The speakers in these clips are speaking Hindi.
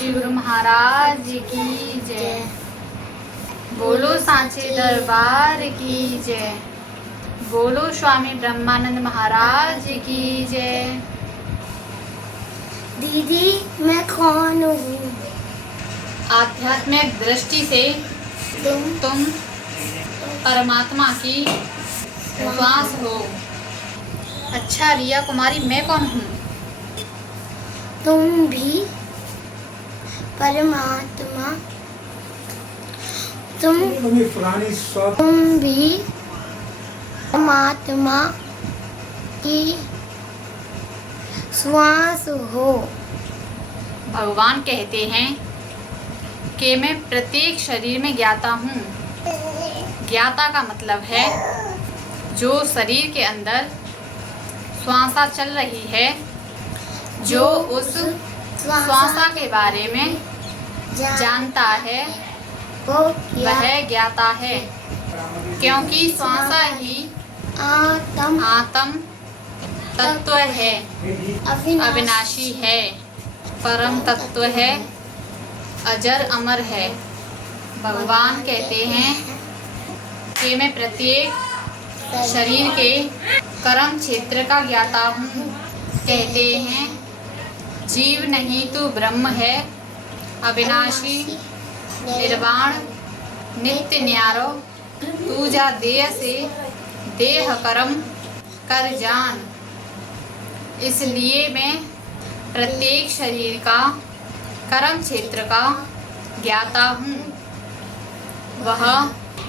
श्री गुरु महाराज की जय। बोलो सांचे दरबार की जय। बोलो स्वामी ब्रह्मानंद महाराज की जय। दीदी मैं कौन हूँ? आध्यात्मिक दृष्टि से तुम परमात्मा की श्वास हो। अच्छा रिया कुमारी, मैं कौन हूँ? तुम भी परमात्मा, तुम भी परमात्मा की श्वास हो। भगवान कहते हैं कि मैं प्रत्येक शरीर में ज्ञाता हूँ। ज्ञाता का मतलब है जो शरीर के अंदर श्वासा चल रही है, जो उस श्वासा के बारे में जानता है, वह ज्ञाता है। क्योंकि श्वासा ही आत्म तत्व है, अविनाशी है, परम तत्व है, अजर अमर है। भगवान कहते हैं कि मैं प्रत्येक शरीर के कर्म क्षेत्र का ज्ञाता हूँ। कहते हैं जीव नहीं तो ब्रह्म है, अविनाशी निर्वाण नित्य न्यारो। तू जा देह से देह कर्म कर जान। इसलिए मैं प्रत्येक शरीर का कर्म क्षेत्र का ज्ञाता हूँ। वह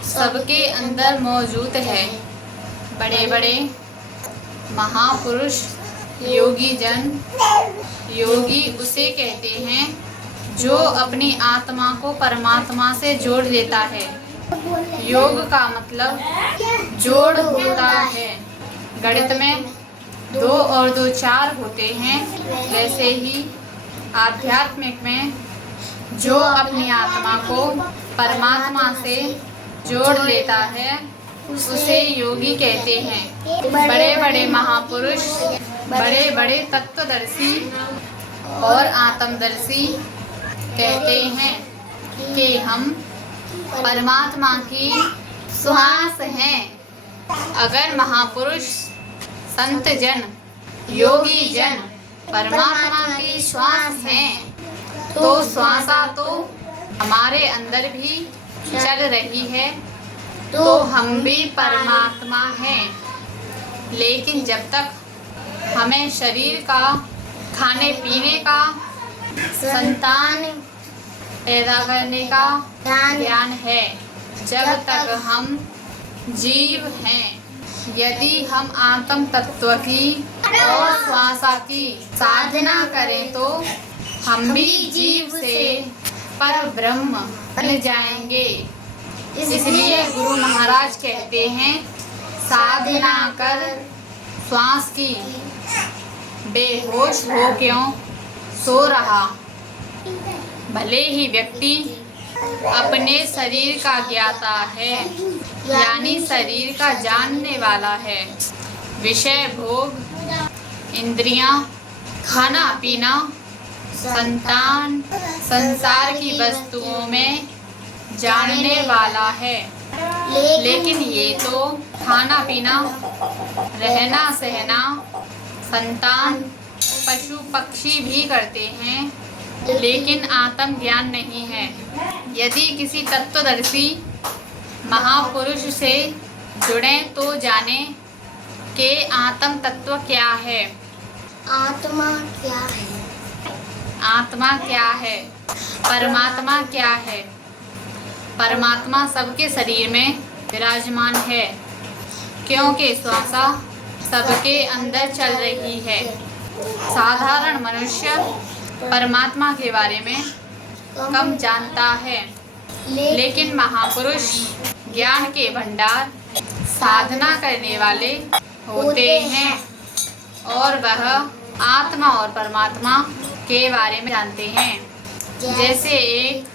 सबके अंदर मौजूद है। बड़े बड़े महापुरुष योगी जन, योगी उसे कहते हैं जो अपनी आत्मा को परमात्मा से जोड़ देता है। योग का मतलब जोड़ होता है। गणित में 2 और 2 4 होते हैं, वैसे ही आध्यात्मिक में जो अपनी आत्मा को परमात्मा से जोड़ लेता है उसे योगी कहते हैं। बड़े बड़े महापुरुष, बड़े बड़े तत्वदर्शी और आत्मदर्शी कहते हैं कि हम परमात्मा की श्वास हैं। अगर महापुरुष, संत जन, योगी जन परमात्मा की श्वास हैं, तो श्वासा तो हमारे अंदर भी चल रही है, तो हम भी परमात्मा हैं। लेकिन जब तक हमें शरीर का, खाने पीने का, संतान पैदा करने का ज्ञान है, जब तक हम जीव हैं। यदि हम आत्म तत्व की और श्वासा की साधना करें तो हम भी जीव से पर ब्रह्म बन जाएंगे। इसलिए गुरु महाराज कहते हैं साधना कर श्वास की, बेहोश हो क्यों सो रहा। भले ही व्यक्ति अपने शरीर का ज्ञाता है, यानी शरीर का जानने वाला है। विषय भोग, इंद्रियां, खाना पीना, संतान, संसार की वस्तुओं में जानने वाला है। लेकिन ये तो खाना पीना, रहना सहना, संतान, पशु पक्षी भी करते हैं, लेकिन आत्म ज्ञान नहीं है। यदि किसी तत्वदर्शी महापुरुष से जुड़े तो जाने कि आत्म तत्व क्या है। आत्मा क्या है? आत्मा क्या है? परमात्मा क्या है? परमात्मा सबके शरीर में विराजमान है, क्योंकि श्वासा सबके अंदर चल रही है। साधारण मनुष्य परमात्मा के बारे में कम जानता है, लेकिन महापुरुष ज्ञान के भंडार साधना करने वाले होते हैं और वह आत्मा और परमात्मा के बारे में जानते हैं। जैसे एक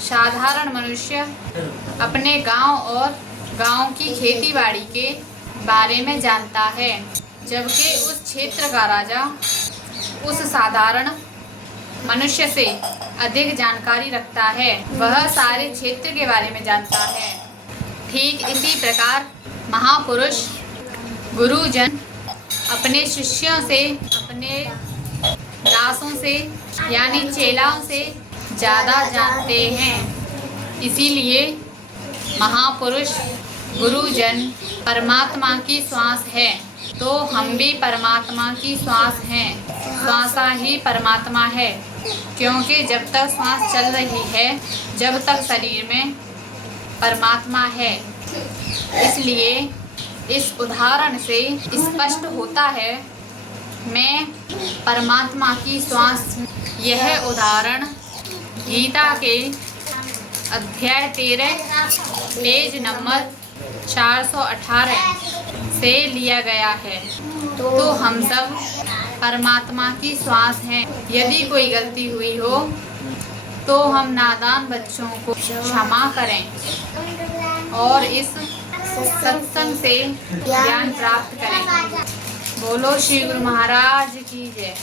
साधारण मनुष्य अपने गांव और गांव की खेतीबाड़ी के बारे में जानता है, जबकि उस क्षेत्र का राजा उस साधारण मनुष्य से अधिक जानकारी रखता है, वह सारे क्षेत्र के बारे में जानता है। ठीक इसी प्रकार महापुरुष गुरुजन अपने शिष्यों से, अपने दासों से यानी चेलाओं से ज़्यादा जानते हैं। इसीलिए महापुरुष गुरुजन परमात्मा की श्वास है, तो हम भी परमात्मा की श्वास हैं। श्वासा ही परमात्मा है, क्योंकि जब तक श्वास चल रही है, जब तक शरीर में परमात्मा है। इसलिए इस उदाहरण से स्पष्ट होता है, मैं परमात्मा की श्वास। यह उदाहरण गीता के अध्याय 13 पेज नंबर 418 से लिया गया है। तो हम सब परमात्मा की श्वास हैं। यदि कोई गलती हुई हो तो हम नादान बच्चों को क्षमा करें और इस सत्संग से ज्ञान प्राप्त करें। बोलो श्री गुरु महाराज की जय।